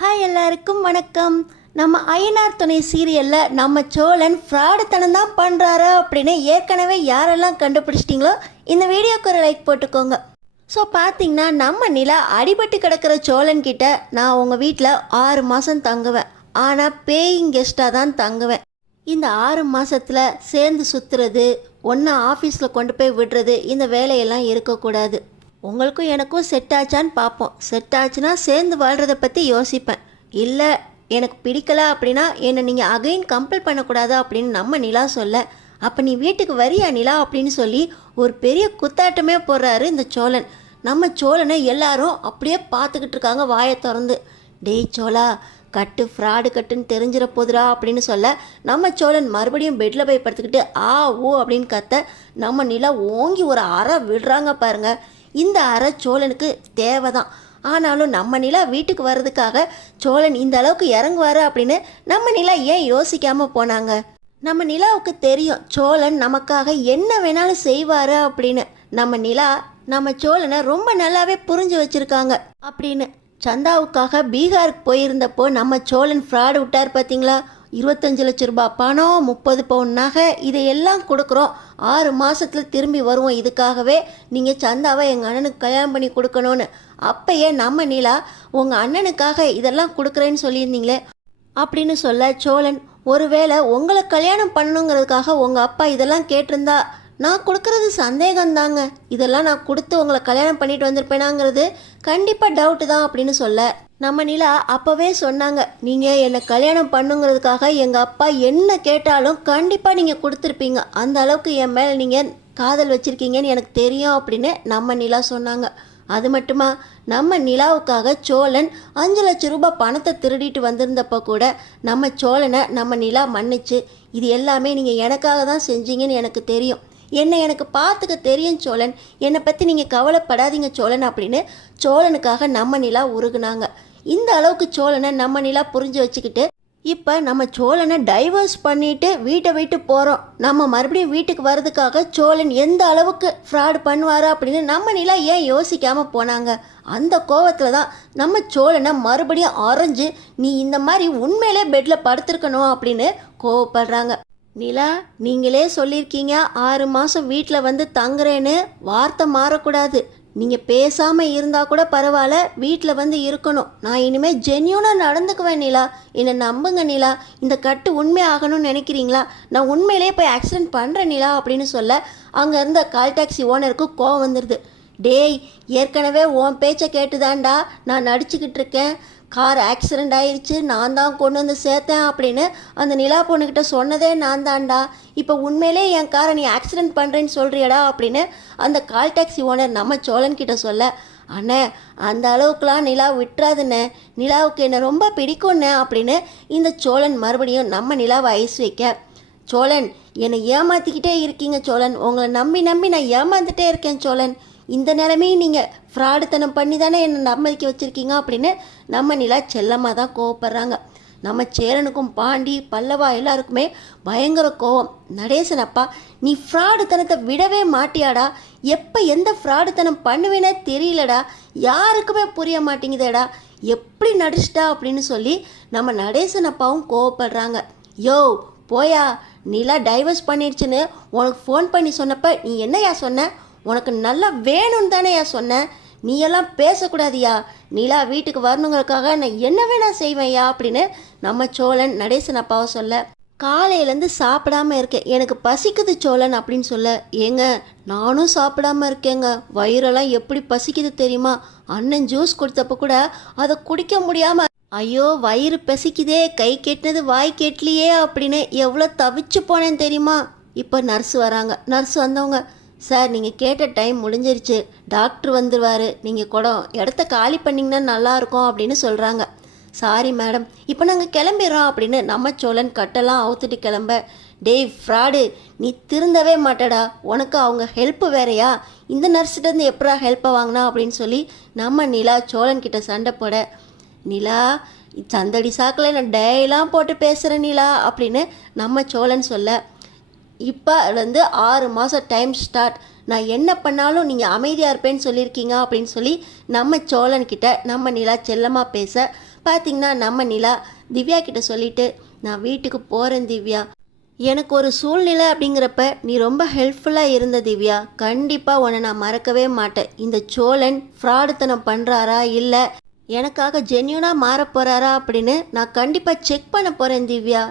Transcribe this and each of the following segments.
Hi எல்லாருக்கும் வணக்கம். நம்ம ஐயனார் துணை சீரியலில் நம்ம சோழன் ஃப்ராடுத்தனம் தான் பண்ணுறாரு அப்படின்னு ஏற்கனவே யாரெல்லாம் கண்டுபிடிச்சிட்டிங்களோ இந்த வீடியோக்கு ஒரு லைக் போட்டுக்கோங்க. ஸோ பார்த்தீங்கன்னா நம்ம நிலா அடிபட்டு கிடக்கிற சோழன்கிட்ட நான் உங்கள் வீட்டில் 6 மாதம் தங்குவேன், ஆனால் பேயிங் கெஸ்ட்டாக தான் தங்குவேன். இந்த 6 மாதத்தில் சேர்ந்து சுற்றுறது, ஒன்றா ஆஃபீஸில் கொண்டு போய் விடுறது, இந்த வேலையெல்லாம் இருக்கக்கூடாது. உங்களுக்கும் எனக்கும் செட் ஆச்சான்னு பார்ப்போம். செட் ஆச்சுன்னா சேர்ந்து வாழ்கிறத பற்றி யோசிப்பேன். இல்லை எனக்கு பிடிக்கல அப்படின்னா என்னை நீங்கள் அகைன் கம்பல் பண்ணக்கூடாது அப்படின்னு நம்ம நிலா சொல்ல, அப்போ நீ வீட்டுக்கு வரியா நிலா அப்படின்னு சொல்லி ஒரு பெரிய குத்தாட்டமே போடுறாரு இந்த சோழன். நம்ம சோழனை எல்லாரும் அப்படியே பார்த்துக்கிட்டு இருக்காங்க வாயை திறந்து. டேய் சோழா, கட்டு ஃப்ராடு கட்டுன்னு தெரிஞ்சிட போதுரா அப்படின்னு சொல்ல, நம்ம சோழன் மறுபடியும் பெட்டில் போய் படுத்துக்கிட்டு ஆ ஓ அப்படின்னு கத்த நம்ம நிலா ஓங்கி ஒரு அறை விடுறாங்க பாருங்க. இந்த அறை சோழனுக்கு தேவைதான். ஆனாலும் நம்ம நிலா வீட்டுக்கு வர்றதுக்காக சோழன் இந்த அளவுக்கு இறங்குவாரு அப்படின்னு நம்ம நிலா ஏன் யோசிக்காமல் போனாங்க? நம்ம நிலாவுக்கு தெரியும் சோழன் நமக்காக என்ன வேணாலும் செய்வார் அப்படின்னு. நம்ம நிலா நம்ம சோழனை ரொம்ப நல்லாவே புரிஞ்சு வச்சுருக்காங்க அப்படின்னு. சந்தாவுக்காக பீகாருக்கு போயிருந்தப்போ நம்ம சோழன் ஃப்ராடு விட்டார் பார்த்தீங்களா? 25 லட்ச ரூபாய் பணம், 30 பவுன் நகை, இதையெல்லாம் கொடுக்குறோம், 6 மாதத்தில் திரும்பி வருவோம், இதுக்காகவே நீங்கள் சந்தாவை எங்கள் அண்ணனுக்கு கல்யாணம் பண்ணி கொடுக்கணும்னு. அப்பயே நம்ம நிலா உங்கள் அண்ணனுக்காக இதெல்லாம் கொடுக்குறேன்னு சொல்லியிருந்தீங்களே அப்படின்னு சொல்ல, சோழன் ஒருவேளை உங்களை கல்யாணம் பண்ணணுங்கிறதுக்காக உங்கள் அப்பா இதெல்லாம் கேட்டிருந்தா நான் கொடுக்குறது சந்தேகம்தாங்க. இதெல்லாம் நான் கொடுத்து உங்களை கல்யாணம் பண்ணிட்டு வந்திருப்பேனாங்கிறது கண்டிப்பாக டவுட்டு தான் அப்படின்னு சொல்ல, நம்ம நிலா அப்போவே சொன்னாங்க, நீங்கள் என்னை கல்யாணம் பண்ணுங்கிறதுக்காக எங்கள் அப்பா என்ன கேட்டாலும் கண்டிப்பாக நீங்கள் கொடுத்துருப்பீங்க, அந்த அளவுக்கு என் மேலே நீங்கள் காதல் வச்சுருக்கீங்கன்னு எனக்கு தெரியும் அப்படின்னு நம்ம நிலா சொன்னாங்க. அது மட்டுமா, நம்ம நிலாவுக்காக சோழன் 5 லட்ச ரூபாய் பணத்தை திருடிட்டு வந்திருந்தப்போ கூட நம்ம சோழனை நம்ம நிலா மன்னிச்சு, இது எல்லாமே நீங்கள் எனக்காக தான் செஞ்சீங்கன்னு எனக்கு தெரியும், எனக்கு பார்த்துக்க தெரியும் சோழன், என்னை பற்றி நீங்கள் கவலைப்படாதீங்க சோழன் அப்படின்னு சோழனுக்காக நம்ம நிலா உருகுனாங்க. இந்த அளவுக்கு சோழனை நம்ம நிலா புரிஞ்சு வச்சுக்கிட்டு இப்போ நம்ம சோழனை டைவர்ஸ் பண்ணிட்டு வீட்டை விட்டு போகிறோம், நம்ம மறுபடியும் வீட்டுக்கு வர்றதுக்காக சோழன் எந்த அளவுக்கு ஃப்ராடு பண்ணுவார் அப்படின்னு நம்ம நிலா ஏன் யோசிக்காமல் போனாங்க? அந்த கோவத்தில் தான் நம்ம சோழனை மறுபடியும் அரைஞ்சு நீ இந்த மாதிரி உண்மையிலே பெட்டில் படுத்திருக்கணும் அப்படின்னு கோவப்படுறாங்க. நிலா, நீங்களே சொல்லியிருக்கீங்க 6 மாதம் வீட்டில் வந்து தங்குறேன்னு, வார்த்தை மாறக்கூடாது. நீங்கள் பேசாமல் இருந்தால் கூட பரவாயில்ல, வீட்டில் வந்து இருக்கணும். நான் இனிமேல் ஜென்யூனாக நடந்துக்குவேன் நிலா, என்னை நம்புங்க நிலா. இந்த கட்டு உண்மை ஆகணும்னு நினைக்கிறீங்களா? நான் உண்மையிலே போய் ஆக்சிடென்ட் பண்ணுறேன் நிலா அப்படின்னு சொல்ல, அங்கே இருந்த கால் டாக்ஸி ஓனருக்கு கோவம் வந்துடுது. டேய், ஏற்கனவே உன் பேச்சை கேட்டுதான்டா நான் நடிச்சுக்கிட்டு இருக்கேன், கார் ஆக்சிடெண்ட் ஆயிடுச்சு, நான் தான் கொண்டு வந்து சேர்த்தேன் அப்படின்னு அந்த நிலா பொண்ணுக்கிட்ட சொன்னதே நான் தான்டா. இப்போ உண்மையிலே என் காரை நீ ஆக்சிடெண்ட் பண்ணுறேன்னு சொல்கிறியடா அப்படின்னு அந்த கால் டாக்ஸி ஓனர் நம்ம சோழன்கிட்ட சொல்ல, அண்ணே அந்த அளவுக்குலாம் நிலா விட்டுறாதுண்ணே, நிலாவுக்கு என்னை ரொம்ப பிடிக்கும்ண்ணே அப்படின்னு இந்த சோழன் மறுபடியும் நம்ம நிலாவை ஐஸ் வைக்க, சோழன் என்னை ஏமாற்றிக்கிட்டே இருக்கீங்க சோழன், உங்களை நம்பி நம்பி நான் ஏமாந்துட்டே இருக்கேன் சோழன், இந்த நிலைமையும் நீங்கள் ஃப்ராடுத்தனம் பண்ணி தானே என்னை நம்பிக்கை வச்சுருக்கீங்க அப்படின்னு நம்ம நிலா செல்லமாக தான் கோவப்படுறாங்க. நம்ம சேரனுக்கும் பாண்டி பல்லவா எல்லாருக்குமே பயங்கர கோவம். நடேசன் அப்பா, நீ ஃப்ராடுத்தனத்தை விடவே மாட்டியாடா, எப்போ எந்த ஃப்ராடுத்தனம் பண்ணுவேனே தெரியலடா, யாருக்குமே புரிய மாட்டேங்குதேடா, எப்படி நடிச்சிட்டா அப்படின்னு சொல்லி நம்ம நடேசன் அப்பாவும் கோவப்படுறாங்க. யோ போயா, நிலா டைவர்ஸ் பண்ணிடுச்சுன்னு உனக்கு ஃபோன் பண்ணி சொன்னப்போ நீ என்னையா சொன்ன? உனக்கு நல்லா வேணும்னு தானே சொன்னேன், நீ எல்லாம் பேசக்கூடாதியா, நிலா வீட்டுக்கு வரணுங்கிறதுக்காக நான் என்ன வேணா செய்வேன்யா அப்படின்னு நம்ம சோழன் நடேசன் அப்பாவை சொல்ல, காலையிலேருந்து சாப்பிடாம இருக்கேன், எனக்கு பசிக்குது சோழன் அப்படின்னு சொல்ல, ஏங்க நானும் சாப்பிடாம இருக்கேங்க, வயிறெல்லாம் எப்படி பசிக்குது தெரியுமா, அண்ணன் ஜூஸ் கொடுத்தப்ப கூட அதை குடிக்க முடியாமல் ஐயோ வயிறு பசிக்குதே, கை கெட்டினது வாய் கெட்டலையே அப்படின்னு எவ்வளோ தவிச்சு போனேன்னு தெரியுமா. இப்போ நர்ஸ் வராங்க. நர்ஸ் வந்தவங்க, சார் நீங்கள் கேட்ட டைம் முடிஞ்சிருச்சு, டாக்டர் வந்துடுவார், நீங்கள் கூட இடத்த காலி பண்ணிங்கன்னா நல்லாயிருக்கும் அப்படின்னு சொல்கிறாங்க. சாரி மேடம், இப்போ நாங்கள் கிளம்பிடுறோம் அப்படின்னு நம்ம சோழன் கட்டெல்லாம் அவுத்துட்டு கிளம்ப, டேய் ஃப்ராடு, நீ திருந்தவே மாட்டடா, உனக்கு அவங்க ஹெல்ப்பு வேறையா, இந்த நர்ஸ்கிட்டேருந்து எப்படா ஹெல்ப்பை வாங்கினா அப்படின்னு சொல்லி நம்ம நிலா சோழன்கிட்ட சண்டை போட, நிலா சந்தடி சாக்கில் நான் டேலாம் போட்டு பேசுகிறேன் நிலா அப்படின்னு நம்ம சோழன் சொல்ல, இப்போ வந்து 6 மாதம் டைம் ஸ்டார்ட், நான் என்ன பண்ணாலும் நீங்கள் அமைதியாக இருப்பேன்னு சொல்லியிருக்கீங்க அப்படின்னு சொல்லி நம்ம சோழன்கிட்ட நம்ம நிலா செல்லமாக பேச, பார்த்தீங்கன்னா நம்ம நிலா திவ்யா கிட்ட சொல்லிட்டு, நான் வீட்டுக்கு போகிறேன் திவ்யா, எனக்கு ஒரு சூழ்நிலை அப்படிங்கிறப்ப நீ ரொம்ப ஹெல்ப்ஃபுல்லாக இருந்த திவ்யா, கண்டிப்பாக உன்னை நான் மறக்கவே மாட்டேன். இந்த சோழன் ஃப்ராடுத்தனம் பண்ணுறாரா இல்லை எனக்காக ஜென்யூனாக மாறப் போகிறாரா அப்படின்னு நான் கண்டிப்பாக செக் பண்ண போகிறேன் திவ்யா,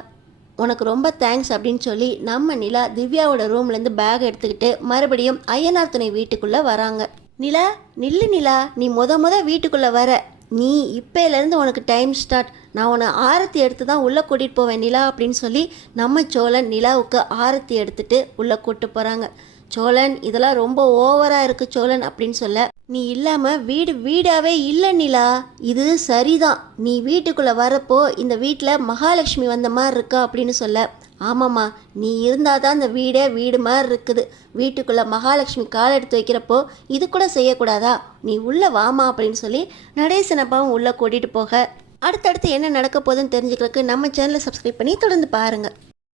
உனக்கு ரொம்ப தேங்க்ஸ் அப்படின்னு சொல்லி நம்ம நிலா திவ்யாவோட ரூம்லேருந்து பேக் எடுத்துக்கிட்டு மறுபடியும் ஐயனார் துணை வீட்டுக்குள்ளே வராங்க. நிலா நில்லு நிலா, நீ முத வீட்டுக்குள்ளே வர, நீ இப்போலேருந்து உனக்கு டைம் ஸ்டார்ட், நான் உன்னை ஆரத்தி எடுத்து தான் உள்ளே கூட்டிகிட்டு போவேன் நிலா அப்படின்னு சொல்லி நம்ம சோழன் நிலாவுக்கு ஆரத்தி எடுத்துகிட்டு உள்ளே கூப்பிட்டு போகிறாங்க. சோழன் இதெல்லாம் ரொம்ப ஓவராக இருக்குது சோழன் அப்படின்னு சொல்ல, நீ இல்லாமல் வீடாவே இல்லை நிலா, இது சரிதான், நீ வீட்டுக்குள்ளே வரப்போ இந்த வீட்டில் மகாலட்சுமி வந்த மாதிரி இருக்கா அப்படின்னு சொல்ல, ஆமாம்மா நீ இருந்தால் தான் இந்த வீடு மாதிரி இருக்குது, வீட்டுக்குள்ளே மகாலட்சுமி கால் எடுத்து வைக்கிறப்போ இது கூட செய்யக்கூடாதா, நீ உள்ளே வாமா அப்படின்னு சொல்லி நடேசனப்பாவும் உள்ளே கூட்டிகிட்டு போக, அடுத்தடுத்து என்ன நடக்க போகுதுன்னு தெரிஞ்சுக்கிறதுக்கு நம்ம சேனலை சப்ஸ்கிரைப் பண்ணி தொடர்ந்து பாருங்கள்.